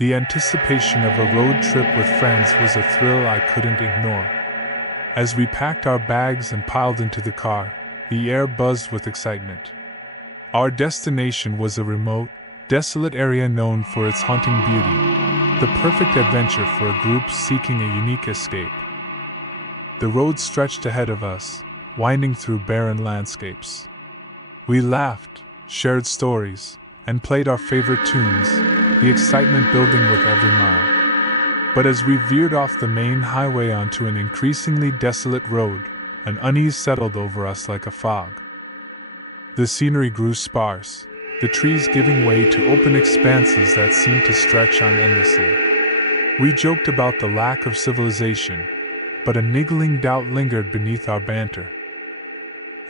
The anticipation of a road trip with friends was a thrill I couldn't ignore. As we packed our bags and piled into the car, the air buzzed with excitement. Our destination was a remote, desolate area known for its haunting beauty, the perfect adventure for a group seeking a unique escape. The road stretched ahead of us, winding through barren landscapes. We laughed, shared stories, and played our favorite tunes, the excitement building with every mile. But as we veered off the main highway onto an increasingly desolate road, an unease settled over us like a fog. The scenery grew sparse, the trees giving way to open expanses that seemed to stretch on endlessly. We joked about the lack of civilization, but a niggling doubt lingered beneath our banter.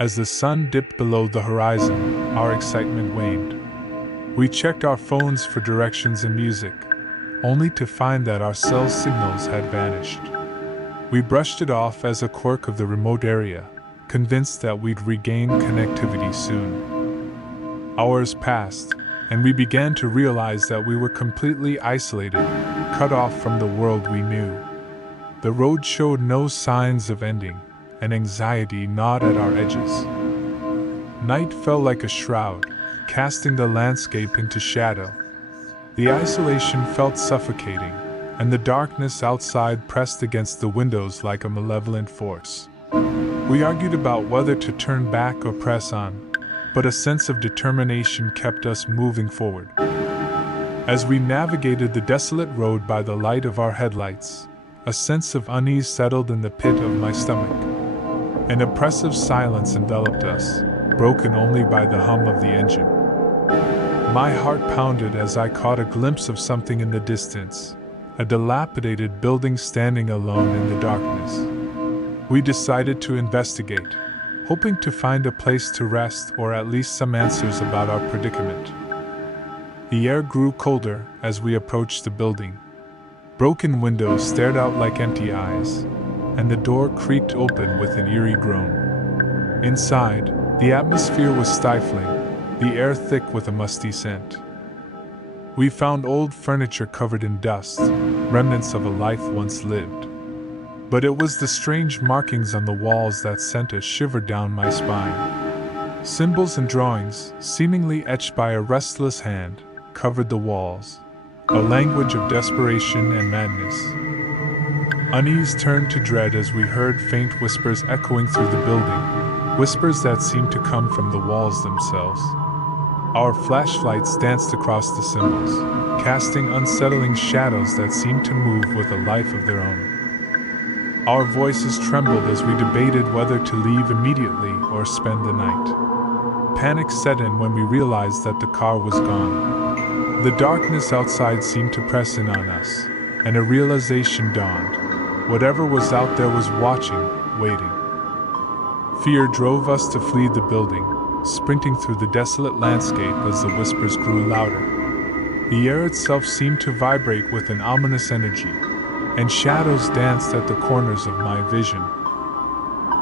As the sun dipped below the horizon, our excitement waned. We checked our phones for directions and music, only to find that our cell signals had vanished. We brushed it off as a quirk of the remote area, convinced that we'd regain connectivity soon. Hours passed, and we began to realize that we were completely isolated, cut off from the world we knew. The road showed no signs of ending, and anxiety gnawed at our edges. Night fell like a shroud, casting the landscape into shadow. The isolation felt suffocating, and the darkness outside pressed against the windows like a malevolent force. We argued about whether to turn back or press on, but a sense of determination kept us moving forward. As we navigated the desolate road by the light of our headlights, a sense of unease settled in the pit of my stomach. An oppressive silence enveloped us, broken only by the hum of the engine. My heart pounded as I caught a glimpse of something in the distance, a dilapidated building standing alone in the darkness. We decided to investigate, hoping to find a place to rest or at least some answers about our predicament. The air grew colder as we approached the building. Broken windows stared out like empty eyes, and the door creaked open with an eerie groan. Inside, the atmosphere was stifling, the air thick with a musty scent. We found old furniture covered in dust, remnants of a life once lived. But it was the strange markings on the walls that sent a shiver down my spine. Symbols and drawings, seemingly etched by a restless hand, covered the walls, a language of desperation and madness. Unease turned to dread as we heard faint whispers echoing through the building, whispers that seemed to come from the walls themselves. Our flashlights danced across the symbols, casting unsettling shadows that seemed to move with a life of their own. Our voices trembled as we debated whether to leave immediately or spend the night. Panic set in when we realized that the car was gone. The darkness outside seemed to press in on us, and a realization dawned. Whatever was out there was watching, waiting. Fear drove us to flee the building, sprinting through the desolate landscape as the whispers grew louder. The air itself seemed to vibrate with an ominous energy, and shadows danced at the corners of my vision.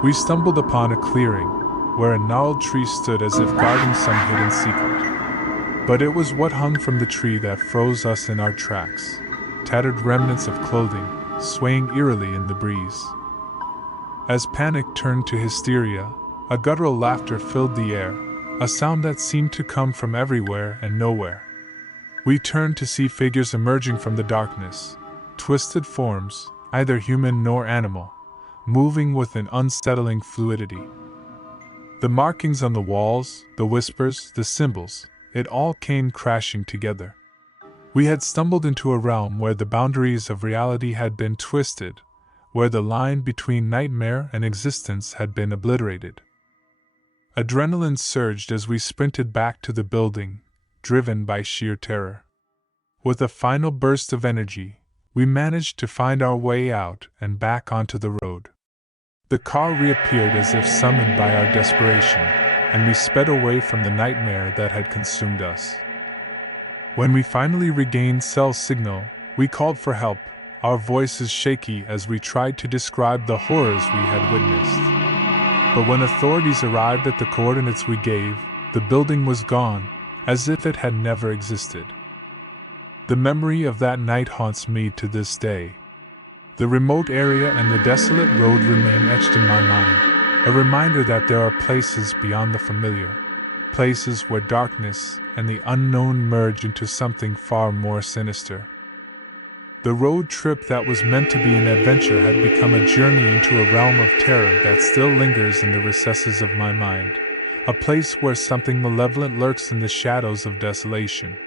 We stumbled upon a clearing, where a gnarled tree stood as if guarding some hidden secret. But it was what hung from the tree that froze us in our tracks, tattered remnants of clothing, swaying eerily in the breeze. As panic turned to hysteria, a guttural laughter filled the air, a sound that seemed to come from everywhere and nowhere. We turned to see figures emerging from the darkness, twisted forms, neither human nor animal, moving with an unsettling fluidity. The markings on the walls, the whispers, the symbols, it all came crashing together. We had stumbled into a realm where the boundaries of reality had been twisted, where the line between nightmare and existence had been obliterated. Adrenaline surged as we sprinted back to the building, driven by sheer terror. With a final burst of energy, we managed to find our way out and back onto the road. The car reappeared as if summoned by our desperation, and we sped away from the nightmare that had consumed us. When we finally regained cell signal, we called for help, our voices shaky as we tried to describe the horrors we had witnessed. But when authorities arrived at the coordinates we gave, the building was gone, as if it had never existed. The memory of that night haunts me to this day. The remote area and the desolate road remain etched in my mind, a reminder that there are places beyond the familiar, places where darkness and the unknown merge into something far more sinister. The road trip that was meant to be an adventure had become a journey into a realm of terror that still lingers in the recesses of my mind, a place where something malevolent lurks in the shadows of desolation.